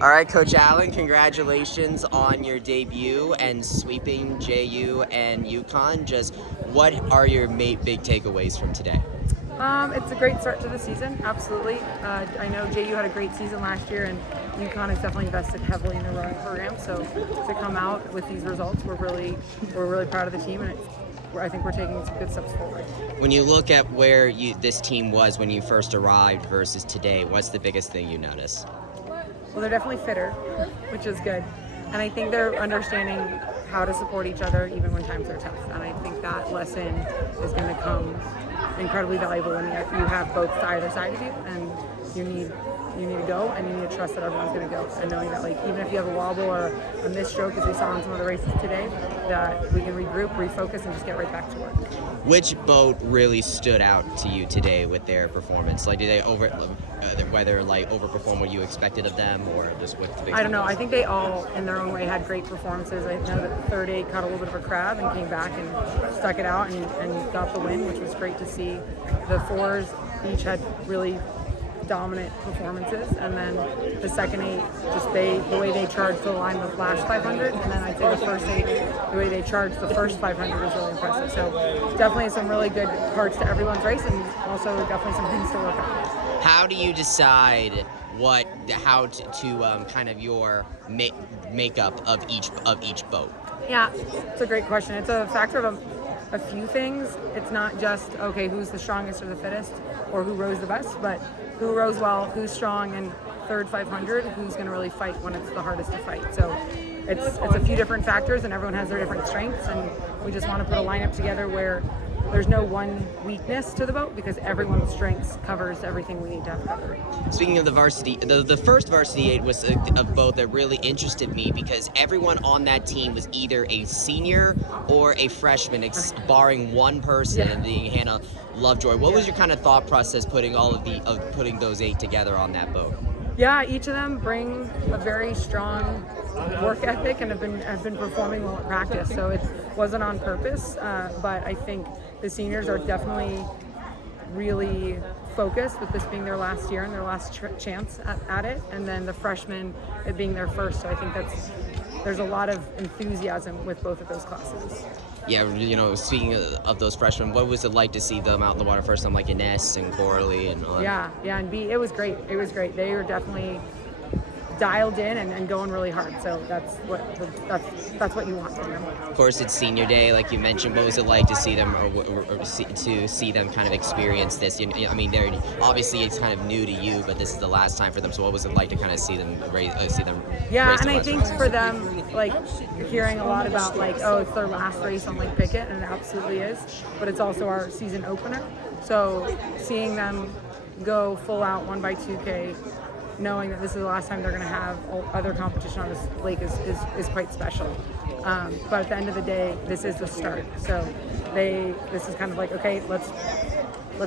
All right, Coach Allen, congratulations on your debut and sweeping JU and UConn. Just what are your big takeaways from today? It's a great start to the season, absolutely. I know JU had a great season last year, and UConn has definitely invested heavily in the rowing program. So to come out with these results, we're really proud of the team, and I think we're taking some good steps forward. When you look at where this team was when you first arrived versus today, what's the biggest thing you notice? Well, they're definitely fitter, which is good, and I think they're understanding how to support each other even when times are tough. And I think that lesson is going to come incredibly valuable when you have both to either side of you, and you need to go, and you need to trust that everyone's going to go, and knowing that, like, even if you have a wobble or a missed stroke, as we saw in some of the races today, that we can regroup, refocus, and just get right back to work. Which boat really stood out to you today with their performance? Like, did they overperform what you expected of them, or just what? I don't know. I think they all, in their own way, had great performances. I know that the third eight caught a little bit of a crab and came back and stuck it out and got the win, which was great to see. The fours each had really dominant performances, and then the second eight, just the way they charged the line with last 500, and then I'd say the first eight, the way they charged the first 500 was really impressive. So definitely some really good parts to everyone's race, and also definitely some things to work on. How do you decide how to kind of your makeup of each boat? Yeah, it's a great question. It's a factor of a few things. It's not just, okay, who's the strongest or the fittest, or who rows the best, but who rows well, who's strong, and third 500, who's going to really fight when it's the hardest to fight. So it's a few different factors, and everyone has their different strengths, and we just want to put a lineup together where there's no one weakness to the boat, because everyone's strengths covers everything we need to have covered. Speaking of the varsity, the first varsity eight was a boat that really interested me, because everyone on that team was either a senior or a freshman, barring one person, being Hannah Lovejoy. What was your kind of thought process putting putting those eight together on that boat? Yeah, each of them bring a very strong work ethic and have been performing well at practice. So it wasn't on purpose, but I think the seniors are definitely really focused with this being their last year and their last chance at it, and then the freshmen it being their first. So I think there's a lot of enthusiasm with both of those classes. Yeah, speaking of those freshmen, what was it like to see them out in the water first time, like Ines and Coralie and all that? Yeah, and it was great. It was great. They were definitely dialed in and going really hard. So that's what you want from them. Of course, it's Senior Day, like you mentioned. What was it like to see them, or to see them kind of experience this? I mean, obviously it's kind of new to you, but this is the last time for them. So what was it like to kind of see them raise? Yeah, and I think for them, like, hearing a lot about, like, oh, it's their last race on Lake Pickett, and it absolutely is. But it's also our season opener. So seeing them go full out 1x2K, knowing that this is the last time they're going to have other competition on this lake is quite special. But at the end of the day, this is the start. So this is kind of like, okay, let's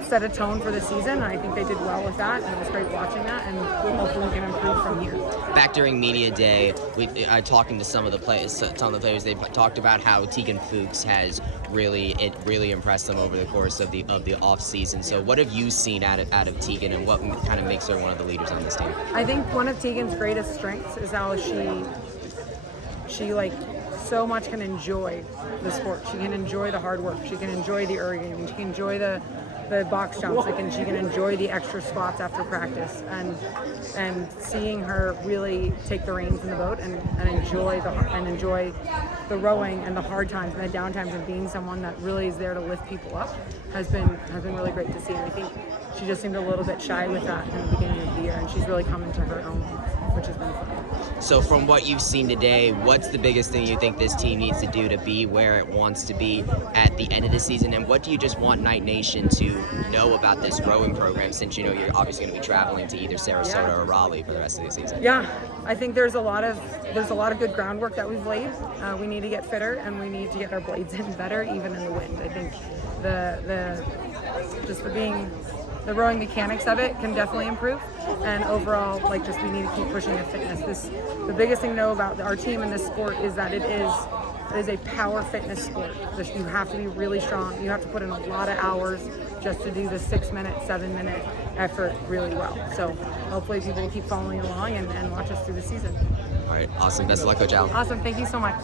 set a tone for the season. And I think they did well with that, and it was great watching that, and hopefully we can improve from here. Back during media day, I talking to some of the players. They talked about how Tegan Fuchs has really impressed them over the course of the off season. So what have you seen out of Tegan, and what kind of makes her one of the leaders on this team? I think one of Tegan's greatest strengths is how she like so much can enjoy the sport. She can enjoy the hard work. She can enjoy the erging. She can enjoy the box jumps, and she can enjoy the extra spots after practice, and seeing her really take the reins in the boat and enjoy the rowing and the hard times and the down times, and being someone that really is there to lift people up has been really great to see. And I think she just seemed a little bit shy with that in the beginning of the year, and she's really come into her own, which has been fun. So from what you've seen today, what's the biggest thing you think this team needs to do to be where it wants to be at the end of the season? And what do you just want Knight Nation to know about this rowing program, since you're obviously going to be traveling to either Sarasota or Raleigh for the rest of the season? Yeah, I think there's a lot of good groundwork that we've laid. We need to get fitter, and we need to get our blades in better, even in the wind. I think the rowing mechanics of it can definitely improve, and overall, like, just we need to keep pushing the fitness. The biggest thing to know about our team in this sport is that it is a power fitness sport. You have to be really strong. You have to put in a lot of hours just to do the 6-minute, 7-minute effort really well. So hopefully people will keep following along and watch us through the season. All right, awesome. Best of luck, Coach Al. Awesome. Thank you so much.